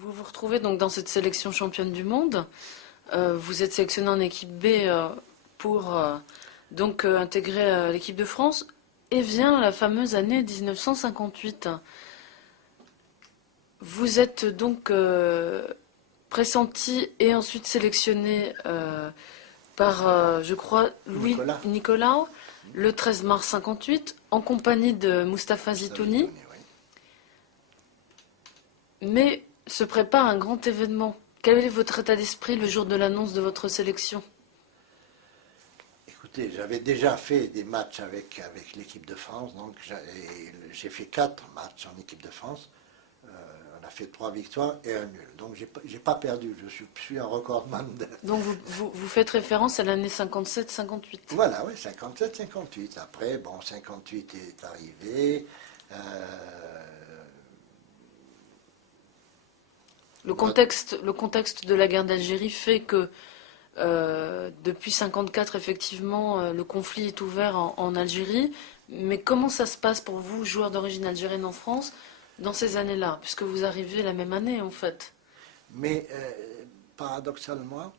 Vous vous retrouvez donc dans cette sélection championne du monde. Vous êtes sélectionné en équipe B pour intégrer l'équipe de France. Et vient la fameuse année 1958. Vous êtes donc pressenti et ensuite sélectionné par, je crois, Louis Nicolas, le 13 mars 58, en compagnie de Mustapha Zitouni. Oui. Mais se prépare un grand événement. Quel est votre état d'esprit le jour de l'annonce de votre sélection? Écoutez, j'avais déjà fait des matchs avec l'équipe de France, donc j'ai fait 4 matchs en équipe de France. On a fait 3 victoires et un nul. Donc j'ai pas perdu, je suis un recordman. Donc vous faites référence à l'année 57-58. Voilà, oui, 57-58. Après, bon, 58 est arrivé. Le contexte de la guerre d'Algérie fait que depuis 54, effectivement, le conflit est ouvert en Algérie. Mais comment ça se passe pour vous, joueur d'origine algérienne en France, dans ces années-là, puisque vous arrivez la même année, en fait? Mais paradoxalement,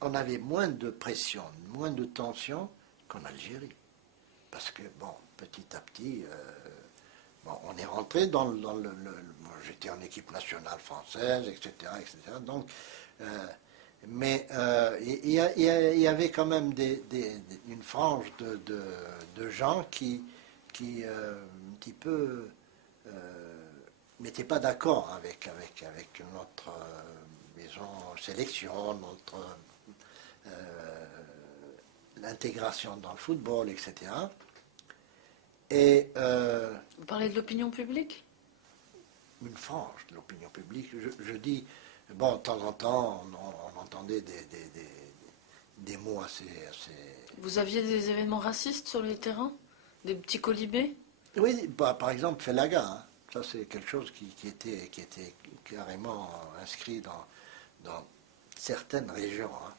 on avait moins de pression, moins de tension qu'en Algérie. Parce que, bon, petit à petit, on est rentré dans j'étais en équipe nationale française, etc. Donc, mais il y avait quand même une frange de gens qui un petit peu n'étaient pas d'accord avec notre maison sélection, notre l'intégration dans le football, etc. Et Vous parlez de l'opinion publique? une frange de l'opinion publique. Je dis, bon, de temps en temps, on entendait des mots assez... Vous aviez des événements racistes sur les terrains? Des petits colibés? Oui, bah, par exemple, Felaga, hein. Ça c'est quelque chose qui était carrément inscrit dans certaines régions. Hein.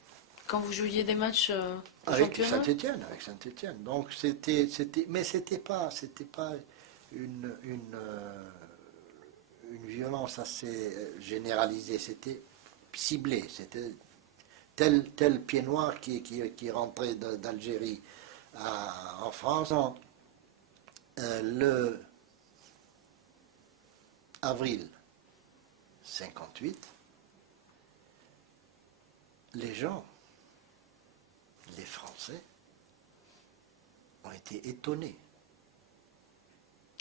Quand vous jouiez des matchs au Avec championnat? Saint-Étienne. Donc mais c'était pas une violence assez généralisée. C'était ciblé. C'était tel pied noir qui rentrait d'Algérie en France. Non, le avril 58, les gens, les Français, ont été étonnés.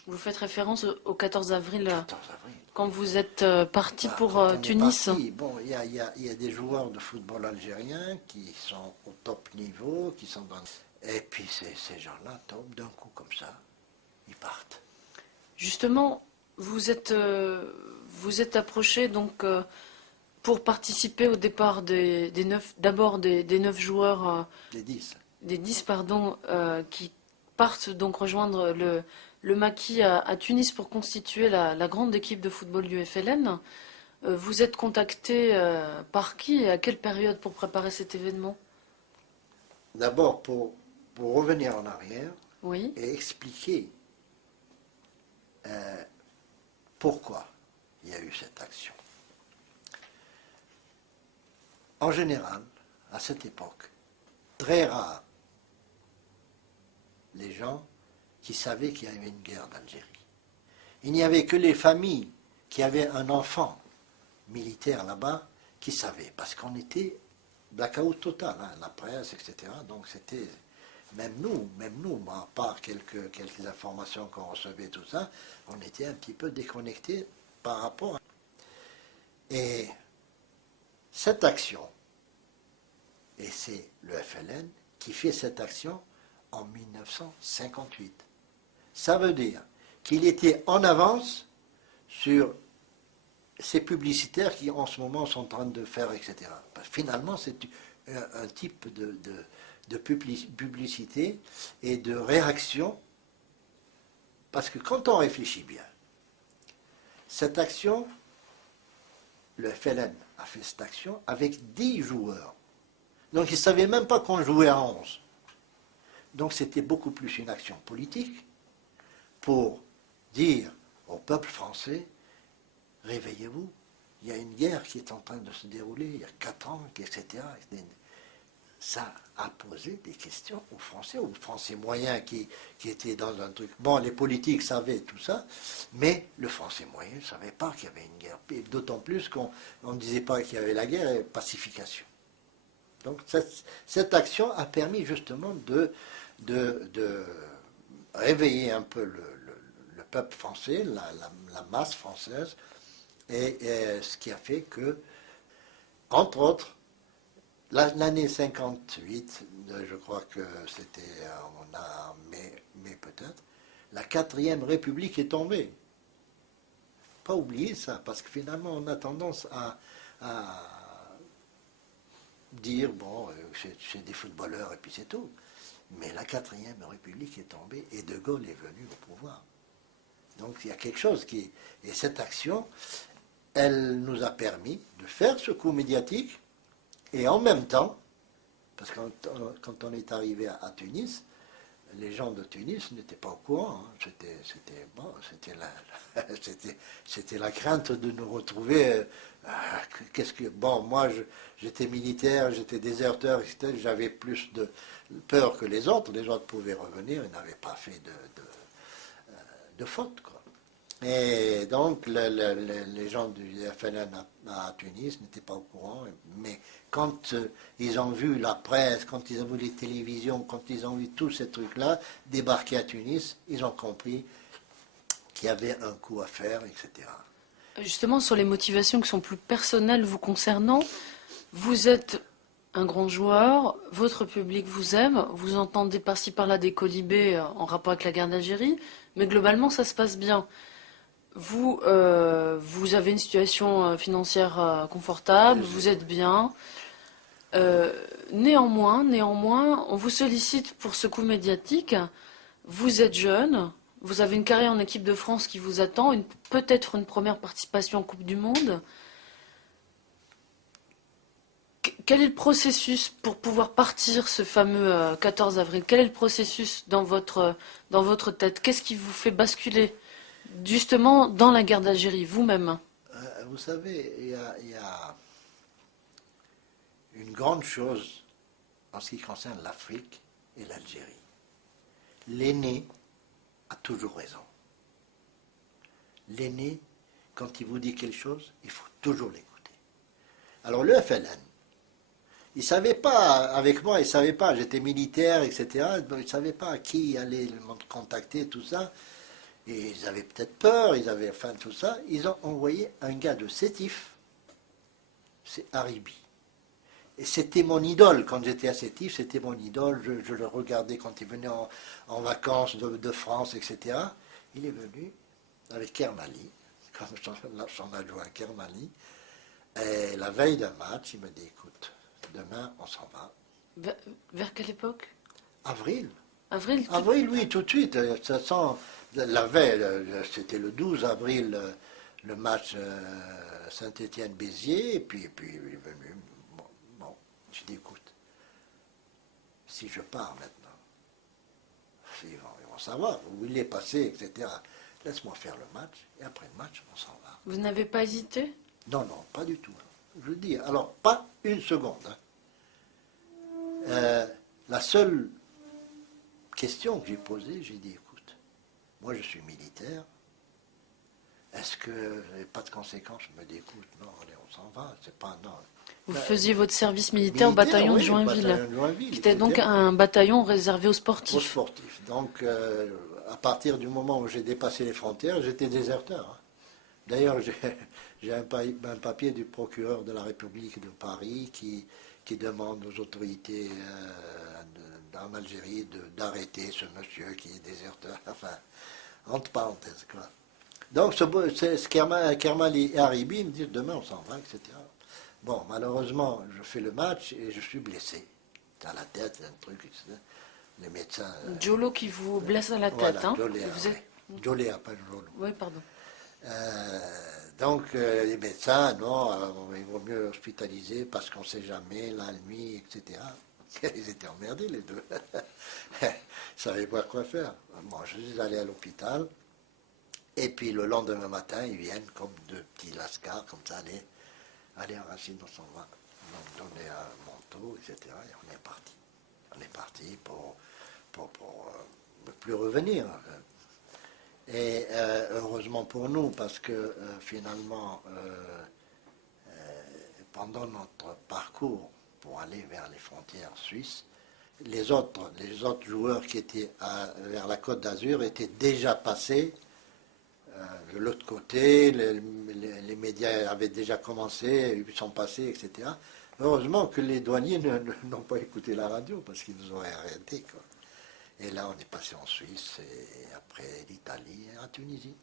Vous faites référence au 14 avril, 14 avril. quand vous êtes parti pour Quand on est Tunis. parti, bon, il y a des joueurs de football algériens qui sont au top niveau, qui sont dans... Et puis ces gens-là tombent d'un coup comme ça, ils partent. Justement, vous êtes approché donc pour participer au départ des 9, d'abord des 9 joueurs, Des 10. des 10 pardon, qui partent donc rejoindre le Maquis à Tunis pour constituer la grande équipe de football du FLN. Vous êtes contacté par qui et à quelle période pour préparer cet événement? D'abord pour revenir en arrière Oui. et expliquer pourquoi il y a eu cette action. En général, à cette époque, très rare les gens qui savaient qu'il y avait une guerre d'Algérie. Il n'y avait que les familles qui avaient un enfant militaire là-bas qui savaient, parce qu'on était blackout total, hein, la presse, etc. Donc c'était, même nous, à part quelques informations qu'on recevait, tout ça, on était un petit peu déconnectés par rapport à... Et cette action, et c'est le FLN qui fait cette action en 1958. Ça veut dire qu'il était en avance sur ces publicitaires qui en ce moment sont en train de faire, etc. Finalement, c'est un type de publicité et de réaction, parce que quand on réfléchit bien, cette action, le FLN a fait cette action avec 10 joueurs. Donc ils ne savaient même pas qu'on jouait à 11. Donc c'était beaucoup plus une action politique pour dire au peuple français, réveillez-vous, il y a une guerre qui est en train de se dérouler, il y a 4 ans, etc. Ça a posé des questions aux Français moyens qui étaient dans un truc. Bon, les politiques savaient tout ça, mais le Français moyen ne savait pas qu'il y avait une guerre. D'autant plus qu'on ne disait pas qu'il y avait la guerre et pacification. Donc cette action a permis justement de réveiller un peu le peuple français, la masse française, et ce qui a fait que, entre autres, l'année 58, je crois que c'était en mai peut-être, la 4e République est tombée. Pas oublier ça, parce que finalement on a tendance à dire, bon, c'est des footballeurs et puis c'est tout. Mais la 4e République est tombée et De Gaulle est venu au pouvoir. Donc il y a quelque chose qui... Et cette action, elle nous a permis de faire ce coup médiatique et en même temps, parce que quand on est arrivé à Tunis, les gens de Tunis n'étaient pas au courant. Hein. C'était la crainte de nous retrouver. Bon, moi, j'étais militaire, j'étais déserteur, etc. J'avais plus de peur que les autres. Les autres pouvaient revenir, ils n'avaient pas fait de faute, quoi. Et donc, les gens du FLN à Tunis n'étaient pas au courant. Mais quand ils ont vu la presse, quand ils ont vu les télévisions, quand ils ont vu tous ces trucs-là débarquer à Tunis, ils ont compris qu'il y avait un coup à faire, etc. Justement, sur les motivations qui sont plus personnelles vous concernant, vous êtes un grand joueur, votre public vous aime, vous entendez par-ci par-là des colibés en rapport avec la guerre d'Algérie, mais globalement ça se passe bien. Vous, vous avez une situation financière confortable, vous êtes bien. Néanmoins, on vous sollicite pour ce coup médiatique. Vous êtes jeune, vous avez une carrière en équipe de France qui vous attend, peut-être une première participation en Coupe du Monde. Quel est le processus pour pouvoir partir ce fameux 14 avril? Quel est le processus dans votre tête? Qu'est-ce qui vous fait basculer justement dans la guerre d'Algérie, vous-même? Vous savez, il y a une grande chose en ce qui concerne l'Afrique et l'Algérie. L'aîné a toujours raison. L'aîné, quand il vous dit quelque chose, il faut toujours l'écouter. Alors le FLN, il ne savait pas, avec moi, il ne savait pas, j'étais militaire, etc. Donc, il ne savait pas qui allait me contacter, tout ça. Et ils avaient peut-être peur, ils avaient faim, tout ça. Ils ont envoyé un gars de Sétif, c'est Haribi. Et c'était mon idole, quand j'étais à Sétif, c'était mon idole. Je le regardais quand il venait en vacances de France, etc. Il est venu avec Kermali, comme son adjoint Kermali. Et la veille d'un match, il me dit, écoute, demain, on s'en va. Vers quelle époque? Avril. Avril? Avril, oui, tout de suite. Ça sent, la veille, c'était le 12 avril, le match Saint-Étienne-Béziers, et puis il est venu. Bon, je dis, écoute, si je pars maintenant, ils vont savoir où il est passé, etc. Laisse-moi faire le match, et après le match, on s'en va. Vous n'avez pas hésité? Non, pas du tout. Je dis, alors, pas une seconde. La seule question que j'ai posée, j'ai dit, écoute, moi je suis militaire, est-ce que pas de conséquences? Je me dis, écoute, non, allez, on s'en va, c'est pas, non. Vous faisiez votre service militaire au bataillon de oui, Joinville, bataillon de Joinville, qui était etc. donc un bataillon réservé aux Aux sportifs. sportifs. Donc, à partir du moment où j'ai dépassé les frontières, j'étais déserteur. Hein. D'ailleurs, j'ai un papier du procureur de la République de Paris qui demande aux autorités en Algérie d'arrêter ce monsieur qui est déserteur. Enfin, entre parenthèses, quoi. Donc, ce Kermali et Haribi me disent demain on s'en va, etc. Bon, malheureusement, je fais le match et je suis blessé. À la tête, un truc, etc. Les médecins. Jolo qui vous blesse à la tête, Voilà, hein? Joléa, Vous êtes... Joléa, pas Jolo. Oui, pardon. Donc, les médecins, non, il vaut mieux hospitaliser parce qu'on ne sait jamais, la nuit, etc. Ils étaient emmerdés, les deux. Ils ne savaient pas quoi faire. Bon, je suis allé à l'hôpital Et puis le lendemain matin, ils viennent comme deux petits lascars, comme ça, allez Rachid, on s'en va, nous donner un manteau, etc. Et on est parti. On est parti pour ne plus revenir. Et heureusement pour nous, parce que finalement, pendant notre parcours pour aller vers les frontières suisses, les autres joueurs qui étaient vers la Côte d'Azur étaient déjà passés de l'autre côté, les médias avaient déjà commencé, ils sont passés, etc. Heureusement que les douaniers n'ont pas écouté la radio parce qu'ils nous auraient arrêtés, quoi. Et là, on est passé en Suisse, et après l'Italie et en Tunisie.